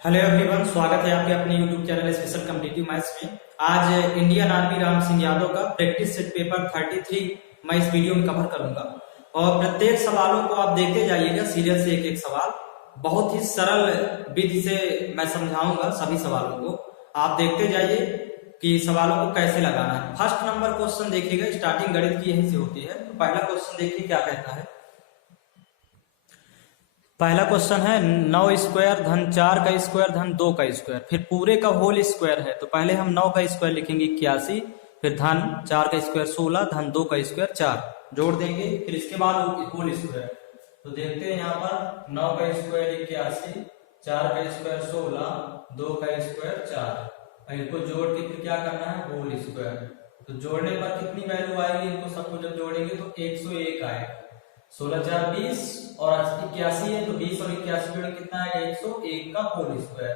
Hello everyone, स्वागत है आपके अपने YouTube channel special competitive maths में। आज इंडियन आर्मी राम सिंह यादव का प्रैक्टिस सेट पेपर 33 मैं इस वीडियो में कवर करूंगा और प्रत्येक सवालों को आप देखते जाइएगा, सीरियल से एक एक सवाल बहुत ही सरल विधि से मैं समझाऊंगा। सभी सवालों को आप देखते जाइए कि सवालों को कैसे लगाना है। फर्स्ट नंबर क्वेश्चन देखिएगा, स्टार्टिंग गणित की यहीं से होती है। तो पहला क्वेश्चन देखिए क्या कहता है। पहला क्वेश्चन है 9 स्क्वायर धन 4 का स्क्वायर धन 2 का स्क्वायर, फिर पूरे का होल स्क्वायर है। तो पहले हम 9 का स्क्वायर लिखेंगे 81, फिर धन 4 का स्क्वायर 16, धन 2 का स्क्वायर 4 जोड़ देंगे, फिर इसके बाद होल स्क्वायर। तो देखते हैं यहाँ पर 9 का स्क्वायर 81, 4 का स्क्वायर 16, 2 का स्क्वायर 4। इनको जोड़ के फिर क्या करना है, होल स्क्वायर। तो जोड़ने पर कितनी वैल्यू आएगी, इनको सबको जब जोड़ेंगे तो 101 आएगा। 16 4 20 और 81 है तो 20 और 81 जोड़े कितना है, 101 का होल स्क्वायर।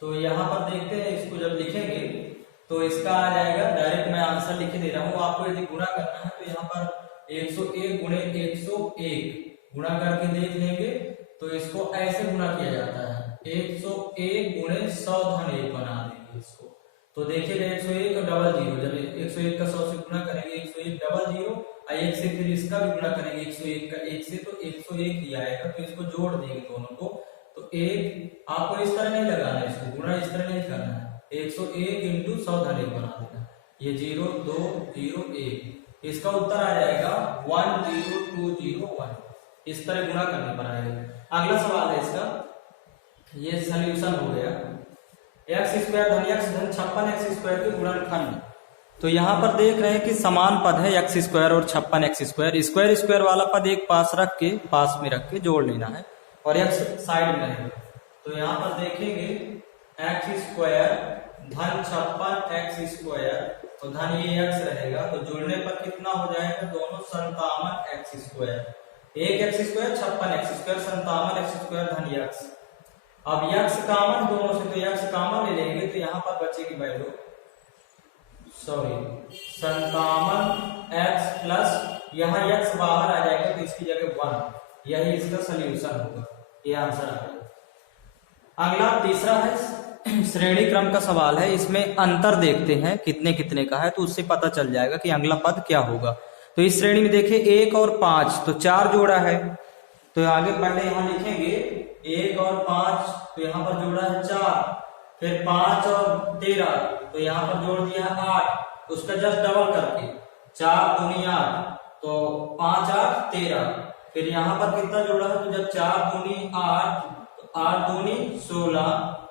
तो यहाँ पर देखते हैं, इसको जब लिखेंगे तो इसका आ जाएगा, डायरेक्ट मैं आंसर लिख दे रहा हूँ। आपको यदि गुणा करना है तो यहाँ पर 101 गुणे 101 गुणा करके देख लेंगे तो इसको ऐसे गुणा किया जाता है, 101 गुणे 100 धन 1 बना देंगे इसको। तो देखिएगा 101 और डबल जीरो, जब 101 का 100 से गुणा करेंगे 101 डबल जीरो, एक से फिर इसका भी गुणा करेंगे 101 का 1 से, तो 101 ही आएगा। तो इसको जोड़ देंगे दोनों को। तो एक आपको इस तरह नहीं लगाना है, इसको गुणा इस तरह नहीं करना है, 101 इंटू 100 धन 1 बना देना। ये 0 2 0 1, इसका उत्तर आ जाएगा 10201। इस तरह गुणा करने पर आएगा। अगला सवाल है इसका, ये सोल्यूशन हो गया। एक्स स्क्वायर धन एक्स धन 56 एक्स स्क्वायर के गुणनखंड। तो यहाँ पर देख रहे हैं कि समान पद है एक्स स्क्वायर और 56 एक्स स्क्वायर। स्क्वायर स्क्वायर वाला पद एक पास रख के, पास में रख के जोड़ लेना है और एक्स साइड में रहेगा। तो यहाँ पर देखेंगे एक्स स्क्वायर धन 56 एक्स स्क्वायर और धन ये एक्स रहेगा। तो जोड़ने पर कितना हो जाएगा, दोनों 57 एक्स स्क्वायर। एक x square 56 x square 57 x square धन एक्स। अब यक्स कॉमन दोनों से, तो यक्स कॉमन ले लेंगे तो यहाँ पर बचेगी वैल्यू 57 एक्स प्लस यहाँ एक्स बाहर आ जाएगा तो इसकी जगह 1। यही इसका सोल्यूशन होगा, ये आंसर आएगा। अगला तीसरा है श्रेणी क्रम का सवाल है। इसमें अंतर देखते हैं कितने कितने का है, तो उससे पता चल जाएगा कि अगला पद क्या होगा। तो इस श्रेणी में देखिए 1 और 5, तो 4 जोड़ा है। तो आगे पहले यहाँ लिखेंगे 1 और 5, तो यहाँ पर जोड़ा है 4। फिर 5 और 13, तो यहाँ पर जोड़ दिया है 8, उसका जस्ट डबल करके 4 दूनी 8, तो 5 8 13। फिर यहाँ पर कितना जोड़ा है, तो जब 4 दूनी 8 तो 8 दूनी 16,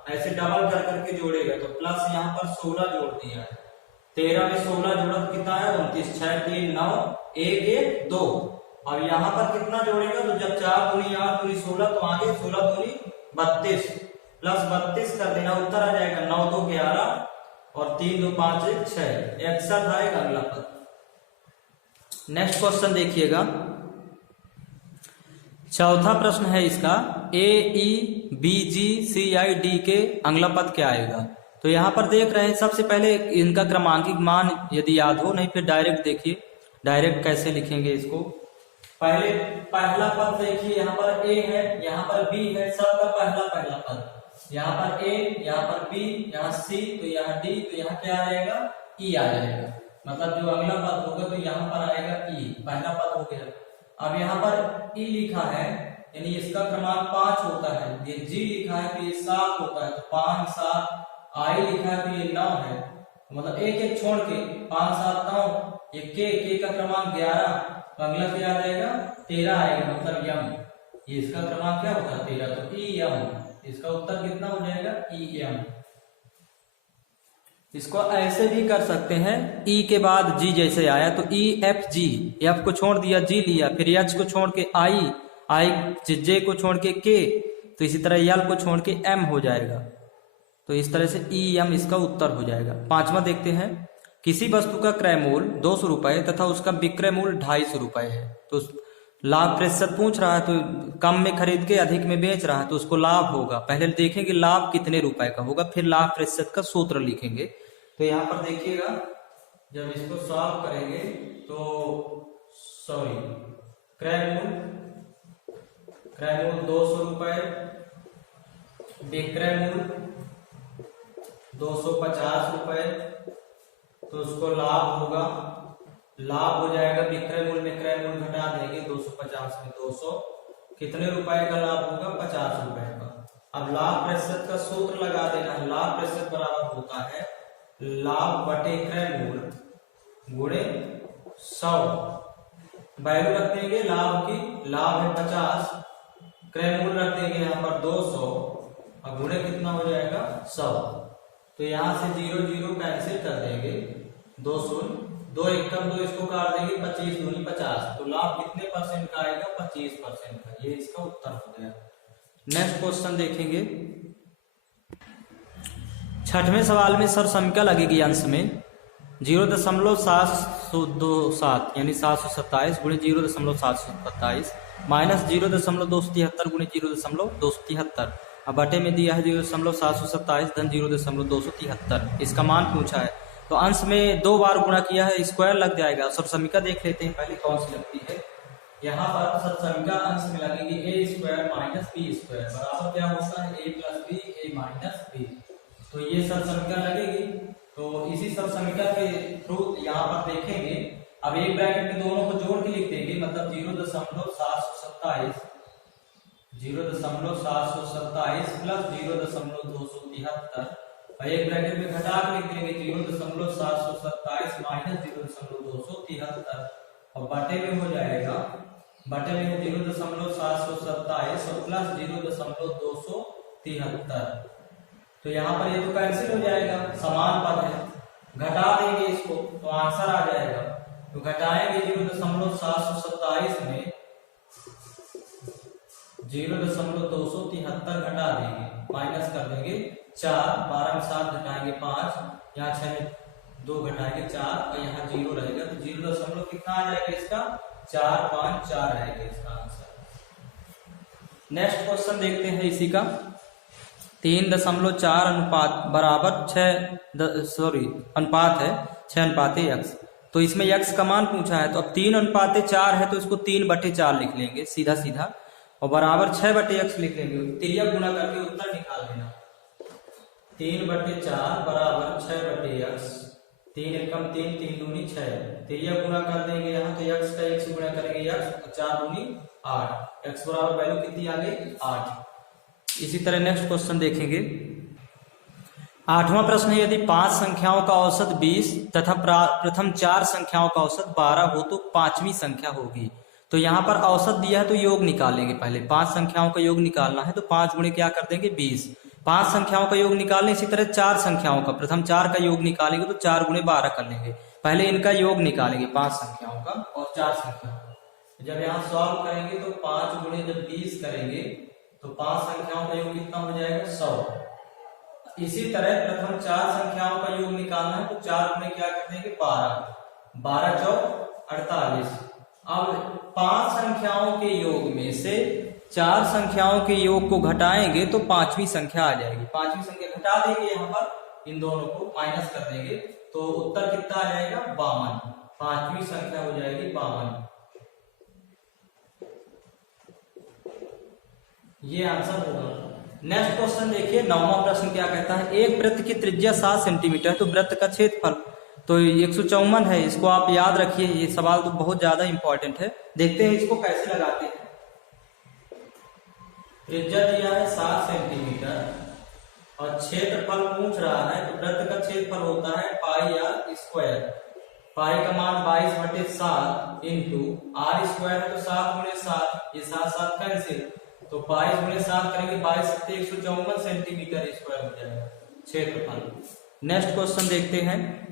ऐसे डबल कर करके जोड़ेगा तो प्लस यहाँ पर 16 जोड़ दिया है। 13 में 16 जोड़ा तो कितना है 29, 6 3 9 1 1 2। अब यहाँ पर कितना जोड़ेगा, तो जब 4 दूनी 8 दूनी 16, तो आगे 16 दूनी 32 प्लस 32 कर देना, उत्तर आ जाएगा 9 2 11 और 3 2 5 1 6। एक्सर आएगा अगला पद। नेक्स्ट क्वेश्चन देखिएगा, चौथा प्रश्न है इसका, ए E B ji C I D के अगला पद क्या आएगा। तो यहाँ पर देख रहे हैं, सबसे पहले इनका क्रमांकिक मान यदि याद हो, नहीं फिर डायरेक्ट देखिए, डायरेक्ट कैसे लिखेंगे इसको। पहले पहला पद देखिए, यहाँ पर ए है, यहाँ पर बी है, सबका पहला पद। यहाँ पर ए, यहाँ पर बी, यहाँ सी, तो यहाँ डी, तो यहाँ क्या आएगा, ई आ जाएगा। मतलब जो अगला पद होगा तो यहाँ पर आएगा ई, पहला पद हो गया। अब यहाँ पर ई लिखा है, यानी इसका क्रमांक 5 होता है। ये जी लिखा है तो ये 7 होता है, तो 5 7। आई लिखा है तो ये 9 है, मतलब एक एक छोड़ के 5 7 9। ये के का क्रमांक 11, तो अगला क्या आ जाएगा 13 आएगा, मतलब यम। ये इसका क्रमांक क्या होता है 13, तो ई एम। इसका उत्तर कितना हो जाएगा, ई एम। इसको ऐसे भी कर सकते हैं, ई के बाद जी जैसे आया तो ई एफ जी, एफ को छोड़ दिया जी लिया, फिर एच को छोड़ के आई, आई जे को छोड़ के के, तो इसी तरह यल को छोड़ के एम हो जाएगा। तो इस तरह से ई एम इसका उत्तर हो जाएगा। पांचवा देखते हैं, किसी वस्तु का क्रय मूल्य 200 रुपए तथा उसका विक्रय मूल्य 250 रुपए है। तो लाभ प्रतिशत पूछ रहा है, तो कम में खरीद के अधिक में बेच रहा है तो उसको लाभ होगा। पहले देखेंगे लाभ कितने रुपए का होगा, फिर लाभ प्रतिशत का सूत्र लिखेंगे। तो यहाँ पर देखिएगा, जब इसको सॉल्व करेंगे तो क्रय मूल्य 200 रुपए विक्रय मूल्य 250 रुपए, तो उसको लाभ होगा, लाभ हो जाएगा विक्रय मूल्य में क्रय मूल्य घटा देंगे 250 में 200, कितने रुपए का लाभ होगा 50 रुपए का। अब लाभ प्रतिशत का सूत्र लगा देना है, लाभ प्रतिशत बराबर होता है लाभ बटे क्रय मूल्य गुणे 100, वैल्यू रख देंगे लाभ की, लाभ है 50, क्रय मूल्य रख देंगे यहाँ पर 200 और गुणे कितना हो जाएगा 100। तो यहाँ से 0 0 कैंसिल कर देंगे, 2 शून्य 2 एकम 2 इसको काट देंगे, 25 दूनी 50, तो लाभ कितने परसेंट का आएगा 25% का। ये इसका उत्तर हो गया। नेक्स्ट क्वेश्चन देखेंगे, छठवें सवाल में सर समीका लगेगी अंश में 0.727 यानी 727 गुणे 0.727 माइनस 0.273 गुणे 0.273, अब बटे में दिया है 0.727 धन 0.273, इसका मान पूछा है। तो अंश में 2 बार गुणा किया है, स्क्वायर लग जाएगा। सब समीका देख लेते हैं पहले कौन सी लगती है। यहाँ पर सब समीका अंश में लगेगी a square minus B square बराबर क्या होता है a plus B a minus B. तो ये सब समीका लगेगी, तो इसी सब समीका के थ्रू यहाँ पर देखेंगे। अब एक ब्रैकेट में दोनों को जोड़ के लिख देंगे, मतलब 0.727 प्लस 0.273 और एक ब्रैकेट में घटा के लिख देंगे 0.727 माइनस 0.273 और बटे में हो जाएगा, बटे में 0.727 और प्लस 0.273। तो यहाँ पर ये तो कैंसिल हो जाएगा, समान पद है, घटा देंगे इसको तो आंसर आ जाएगा। तो घटाएंगे 0.727 में 0.273 घटा देंगे, माइनस कर देंगे 4, 12 में 7 घटाएंगे 5, यहाँ 6 में 2 घटाएंगे 4 और यहाँ 0 रहेगा, तो 0 कितना आ जाएगा इसका 454 रहेगा इसका आंसर। नेक्स्ट क्वेश्चन देखते हैं इसी का, 3.4 अनुपात बराबर अनुपात है 6:x, तो इसमें x का मान पूछा है। तो अब 3:4 है तो इसको 3/4 लिख लेंगे सीधा सीधा और बराबर 6/x लिख लेंगे, तिर्यक गुणा करके उत्तर निकाल देना। 3/4 बराबर 6/x, 3 एकम 3 3 दूनी 6, तिर्यक गुणा कर देंगे यहाँ, तो x का x गुणा करेंगे x, 4 दूनी 8, x बराबर वैल्यू कितनी आ गई 8। इसी तरह नेक्स्ट क्वेश्चन देखेंगे, 8वां प्रश्न है, यदि 5 संख्याओं का औसत 20 तथा प्रथम 4 संख्याओं का औसत 12 हो तो 5वीं संख्या होगी। तो यहाँ पर औसत दिया है तो योग निकालेंगे, पहले 5 संख्याओं का योग निकालना है तो 5 गुणे क्या कर देंगे 20, 5 संख्याओं का योग निकालें। इसी तरह 4 संख्याओं का, प्रथम 4 का योग निकालेंगे तो 4 गुणे 12 कर लेंगे, पहले इनका योग निकालेंगे 5 संख्याओं का और 4 संख्याओं का। जब यहाँ सॉल्व करेंगे तो 5 गुणे जब 20 करेंगे तो 5 संख्याओं का योग कितना हो जाएगा 100। इसी तरह प्रथम 4 संख्याओं का योग निकालना है तो 4 गुणे क्या कर देंगे 12, 12 चौक 48। अब 5 संख्याओं के योग में से 4 संख्याओं के योग को घटाएंगे तो 5वीं संख्या आ जाएगी, 5वीं संख्या घटा देंगे, यहाँ पर इन दोनों को माइनस कर देंगे तो उत्तर कितना आ जाएगा 52, 5वीं संख्या हो जाएगी 52। ये आंसर होगा। नेक्स्ट क्वेश्चन देखिए, 9वां प्रश्न क्या कहता है, एक वृत्त की त्रिज्या 7 सेंटीमीटर तो वृत्त का क्षेत्रफल तो 154 है, इसको आप याद रखिए, ये सवाल तो बहुत ज्यादा इंपॉर्टेंट है। देखते हैं इसको कैसे लगाते हैं। त्रिज्या दिया है 7 सेंटीमीटर और क्षेत्रफल पूछ रहा है, तो वृत्त का क्षेत्रफल होता है पाई आर स्क्वायर, पाई का मान 22/7 इंटू आर स्क्वायर है तो 7 गुणे 7, ये 7 7 कैंसिल, तो 22 गुणे 7 करेंगे 22 7 154 सेंटीमीटर स्क्वायर हो जाएगा क्षेत्रफल। नेक्स्ट क्वेश्चन देखते हैं,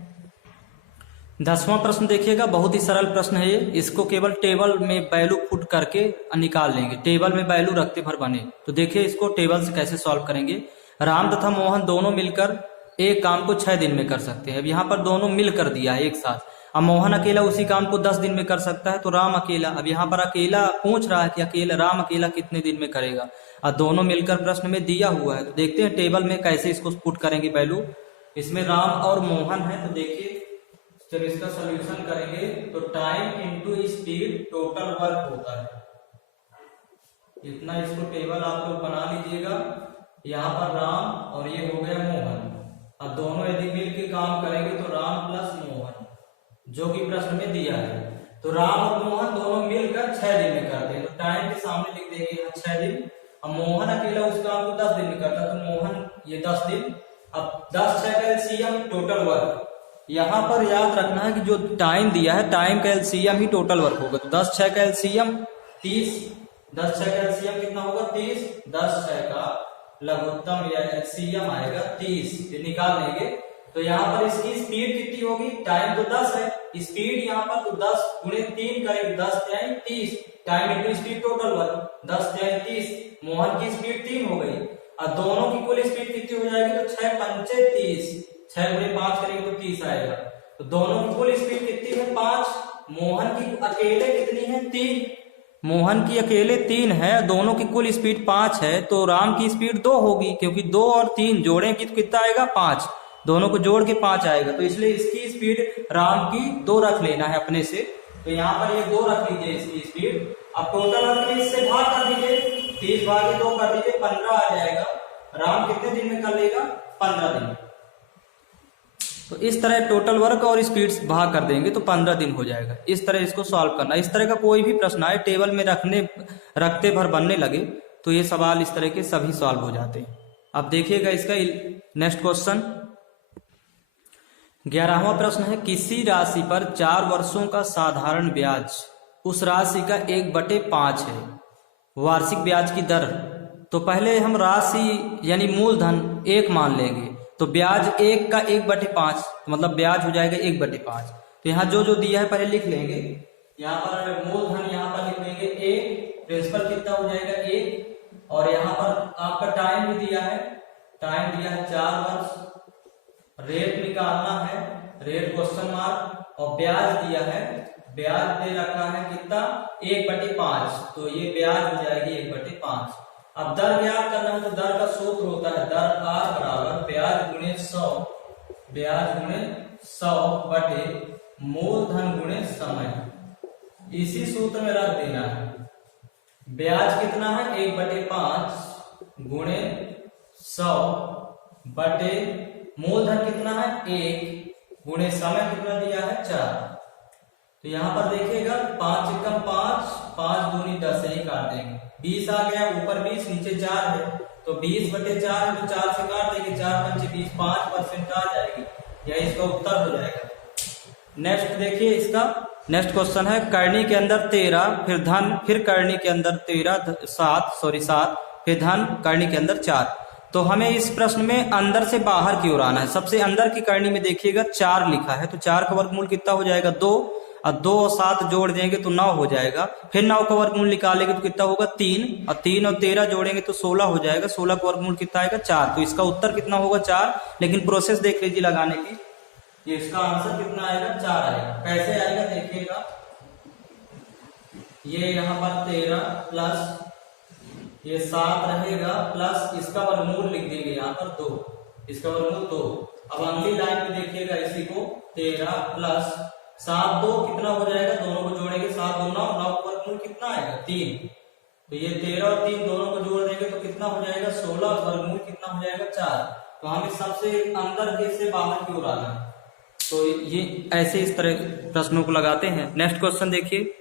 10वां प्रश्न देखिएगा, बहुत ही सरल प्रश्न है ये, इसको केवल टेबल में वैल्यू पुट करके निकाल लेंगे, टेबल में वैल्यू रखते भर बने। तो देखिए इसको टेबल से कैसे सॉल्व करेंगे। राम तथा मोहन दोनों मिलकर एक काम को 6 दिन में कर सकते हैं। अब यहाँ पर दोनों मिल कर दिया है एक साथ, अब मोहन अकेला उसी काम को 10 दिन में कर सकता है, तो राम अकेला, अब यहाँ पर अकेला पूछ रहा है कि अकेला राम अकेला कितने दिन में करेगा, और दोनों मिलकर प्रश्न में दिया हुआ है। तो देखते हैं टेबल में कैसे इसको पुट करेंगे वैल्यू। इसमें राम और मोहन है, तो देखिए जब इसका सोल्यूशन करेंगे तो time into speed total work होता है, इतना इसको टेबल आप लोग बना लीजिएगा। यहाँ पर राम और ये हो गया मोहन। अब दोनों यदि मिल के काम करेंगे तो राम प्लस मोहन, जो कि प्रश्न में दिया है। तो राम और मोहन दोनों मिलकर 6 दिन में करते हैं, तो टाइम के सामने लिख देंगे यहाँ 6 दिन। अब मोहन अकेला उस काम को 10 दिन में करता, तो मोहन ये 10 दिन। अब 10 6 का एलसीएम टोटल वर्क, यहाँ पर याद रखना है कि जो टाइम दिया है टाइम का एलसीएम ही टोटल वर्क होगा। तो 10 6 का एलसीएम 30, 10 6 का एलसीएम कितना होगा 30, 10 6 का लघुत्तम या एलसीएम आएगा 30, ये निकाल लेंगे। तो यहाँ पर इसकी स्पीड कितनी होगी, टाइम तो 10 है, स्पीड यहाँ पर तो 10 गुणे 3 करेंगे, 10 3 30, time into speed total work 10 3 30। Mohan की स्पीड 3 हो गई। अब दोनों की कुल स्पीड कितनी हो जाएगी, तो 6 5 30, 6 गुणे 5 करेंगे तो 30 आएगा। तो दोनों की कुल स्पीड कितनी है 5, मोहन की अकेले कितनी है 3, मोहन की अकेले 3 है, दोनों की कुल स्पीड 5 है, तो राम की स्पीड 2 होगी, क्योंकि 2 और 3 जोड़ेंगे तो कितना आएगा 5, दोनों को जोड़ के 5 आएगा। तो इसलिए इसकी स्पीड राम की 2 रख लेना है अपने से। तो यहाँ पर ये 2 रख लीजिए इसकी स्पीड। अब टोटल वर्क में इससे भाग कर दीजिए, 30 भागे 2 कर दीजिए, 15 आ जाएगा। राम कितने दिन में कर लेगा, 15 दिन। तो इस तरह टोटल वर्क और स्पीड भाग कर देंगे तो 15 दिन हो जाएगा। इस तरह इसको सॉल्व करना। इस तरह का कोई भी प्रश्न आए टेबल में रखते भर बनने लगे तो ये सवाल इस तरह के सभी सॉल्व हो जाते हैं। अब देखिएगा इसका नेक्स्ट क्वेश्चन 11वां प्रश्न है, किसी राशि पर 4 वर्षों का साधारण ब्याज उस राशि का 1/5 है, वार्षिक ब्याज की दर। तो पहले हम राशि यानी मूलधन 1 मान लेंगे, तो ब्याज 1 का 1/5 मतलब ब्याज हो जाएगा 1/5। तो यहाँ जो जो दिया है पहले लिख लेंगे। यहाँ पर मूलधन यहाँ पर लिख लेंगे 1, प्रिंसिपल कितना हो जाएगा 1, और यहाँ पर आपका टाइम भी दिया है, टाइम दिया है 4 वर्ष, रेट निकालना है, रेट क्वेश्चन मार्क, और ब्याज दिया है, ब्याज दे रखा है कितना 1/5, तो ये ब्याज हो जाएगी 1/5। अब दर ज्ञात करना है, तो दर का सूत्र होता है दर आर बराबर ब्याज गुणे 100, ब्याज गुणे 100 बटे मूलधन गुणे समय। इसी सूत्र में रख देना है। ब्याज कितना है 1/5 गुणे 100 बटे मूलधन कितना है 1 गुणे समय कितना दिया है 4। तो यहाँ पर देखिएगा 5 एकम 5, 5 दूनी 10 से ही काट देंगे, 20 आ गया, ऊपर 20 नीचे 4 है, तो 20/4 है, तो 4 से काट देंगे, 4 5 20, 5% आ जाएगी, यह इसका उत्तर हो जाएगा। नेक्स्ट देखिए इसका नेक्स्ट क्वेश्चन है, करनी के अंदर 13 फिर धन, फिर करनी के अंदर 7 फिर धन, करनी के अंदर 4। तो हमें इस प्रश्न में अंदर से बाहर की ओर आना है। सबसे अंदर की करनी में देखिएगा 4 लिखा है, तो 4 का वर्गमूल कितना हो जाएगा 2, और 2 और 7 जोड़ देंगे तो 9 हो जाएगा। फिर 9 का वर्गमूल निकालेंगे तो कितना होगा 3, और 3 और 13 जोड़ेंगे तो 16 हो जाएगा। 16 का वर्गमूल कितना आएगा 4, तो इसका उत्तर कितना होगा 4। लेकिन प्रोसेस देख लीजिए लगाने की, ये इसका आंसर कितना आएगा 4 आएगा। कैसे आएगा देखिएगा, ये यहाँ पर 13 प्लस ये 7 रहेगा, प्लस इसका वर्गमूल लिख देंगे यहाँ पर 2, इसका वर्गमूल 2। अब अगली लाइन में देखिएगा इसी को 13 प्लस 7 2 कितना हो जाएगा, दोनों को जोड़ेंगे 7 2 9, 9 का वर्गमूल कितना आएगा 3, तो ये 13 और 3 दोनों को जोड़ देंगे तो कितना हो जाएगा 16, वर्गमूल कितना हो जाएगा 4। तो हमें सबसे अंदर के से बाहर की ओर आना है। तो ये ऐसे इस तरह प्रश्नों को लगाते हैं। नेक्स्ट क्वेश्चन देखिए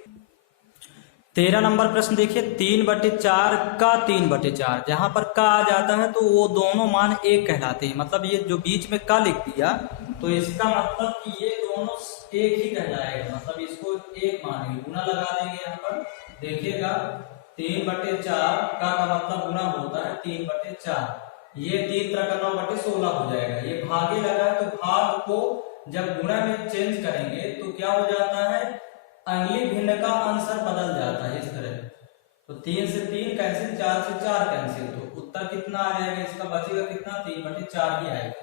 13 नंबर प्रश्न देखिए, 3/4 का 3/4, जहां पर का आ जाता है तो वो दोनों मान एक कहलाते हैं। मतलब ये जो बीच में का लिख दिया तो इसका मतलब कि ये दोनों एक ही कहलाएगा, मतलब इसको एक मानेंगे, गुना लगा देंगे। यहाँ पर देखिएगा 3/4 का मतलब गुना होता है 3/4, ये 3×9/16 हो जाएगा। ये भागे लगा है तो भाग को जब गुणा में चेंज करेंगे तो क्या हो जाता है, अगली भिन्न का आंसर बदल जाता है इस तरह। तो 3 से 3 कैंसिल, 4 से 4 कैंसिल, तो उत्तर कितना आ जाएगा इसका, बचेगा कितना 3/4 ही आएगा।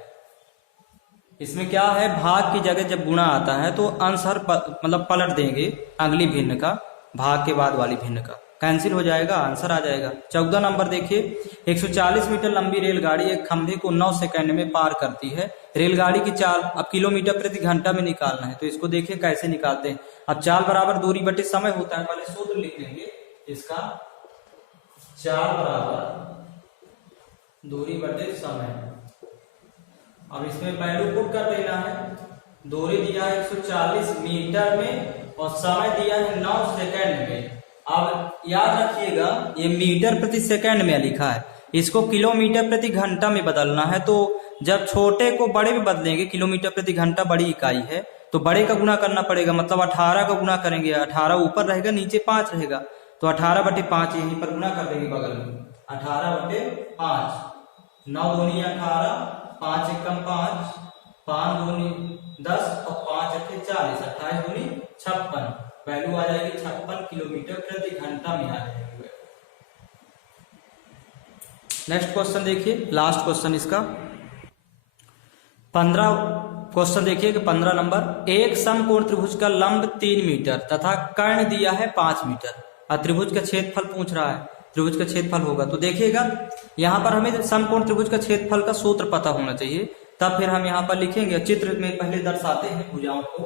इसमें क्या है, भाग की जगह जब गुणा आता है तो आंसर मतलब पलट देंगे अगली भिन्न का, भाग के बाद वाली भिन्न का कैंसिल हो जाएगा, आंसर आ जाएगा। 14 नंबर देखिए, 140 मीटर लंबी रेलगाड़ी एक खंभे को 9 सेकंड में पार करती है। रेलगाड़ी की चाल अब किलोमीटर प्रति घंटा में निकालना है, तो इसको देखिए कैसे निकालते हैं। अब चाल बराबर दूरी बटे समय होता है, पहले सूत्र लिख लेंगे इसका, चाल बराबर दूरी बटे समय। अब इसमें वैल्यू पुट कर देना है। दूरी दिया है 140 मीटर में और समय दिया है 9 सेकंड में। अब याद रखिएगा ये मीटर प्रति सेकंड में लिखा है, इसको किलोमीटर प्रति घंटा में बदलना है। तो जब छोटे को बड़े में बदलेंगे, किलोमीटर प्रति घंटा बड़ी इकाई है, तो बड़े का गुना करना पड़ेगा, मतलब 18 का गुना करेंगे। 18 ऊपर रहेगा, नीचे 5 रहेगा, तो 18/5 यहीं पर गुना कर देंगे बगल में। 18/5, 9 दूनी 18, 5 एकम 5, 5 दूनी 10 और 5 अट्ठे 40, 28 दूनी 56। वैल्यू आ जाएगी 56 किलोमीटर प्रति घंटा में आ जाएगी। नेक्स्ट क्वेश्चन देखिए, लास्ट क्वेश्चन इसका 15 क्वेश्चन देखिए कि 15 नंबर। एक समकोण त्रिभुज का लंब 3 मीटर तथा कर्ण दिया है 5 मीटर और त्रिभुज का क्षेत्रफल पूछ रहा है। त्रिभुज का क्षेत्रफल होगा तो देखिएगा यहाँ पर हमें समकोण त्रिभुज का क्षेत्रफल का सूत्र पता होना चाहिए, तब फिर हम यहाँ पर लिखेंगे। चित्र में पहले दर्शाते हैं भुजाओं को।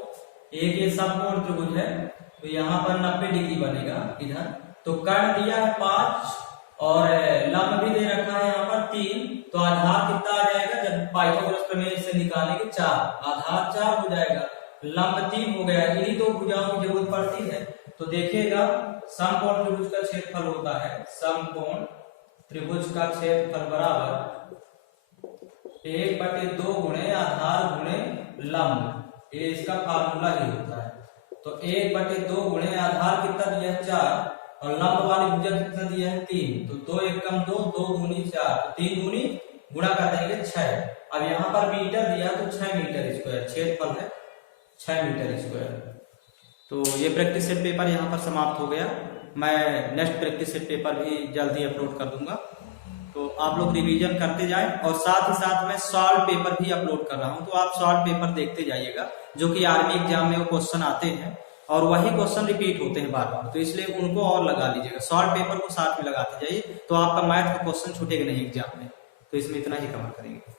एक ये समकोण त्रिभुज है तो यहाँ पर 90 डिग्री बनेगा इधर, तो कर्ण दिया है 5 और लंब भी दे रखा है यहाँ पर 3, तो आधार कितना आ जाएगा जब पाइथागोरस प्रमेय से निकालेंगे 4, आधार 4 हो जाएगा, लंब 3 हो गया। इन्हीं दो भुजाओं की जरूरत पड़ती है। तो देखिएगा समकोण त्रिभुज का क्षेत्रफल होता है, समकोण त्रिभुज का क्षेत्रफल बराबर 1/2 गुणे आधार गुणे लंब, ये इसका फार्मूला ही होता है। तो 1/2 गुणे आधार कितना दिया है 4 और लंब वाली भुजा कितना दिया है 3, तो 2 एकम 2, 2 दूनी 4, तो 3 दूनी गुणा कर देंगे 6। अब यहाँ पर मीटर दिया तो 6 मीटर स्क्वायर क्षेत्रफल है, 6 मीटर स्क्वायर। तो ये प्रैक्टिस सेट पेपर यहाँ पर समाप्त हो गया। मैं नेक्स्ट प्रैक्टिस सेट पेपर भी जल्दी अपलोड कर दूंगा, तो आप लोग रिवीजन करते जाएं और साथ ही साथ मैं सॉल्व पेपर भी अपलोड कर रहा हूँ, तो आप सॉल्व पेपर देखते जाइएगा, जो कि आर्मी एग्जाम में वो क्वेश्चन आते हैं और वही क्वेश्चन रिपीट होते हैं बार बार, तो इसलिए उनको और लगा लीजिएगा। सॉल्व पेपर को साथ में लगाते जाइए, तो आपका मैथ का क्वेश्चन छूटेगा नहीं एग्जाम में। तो इसमें इतना ही कवर करेंगे।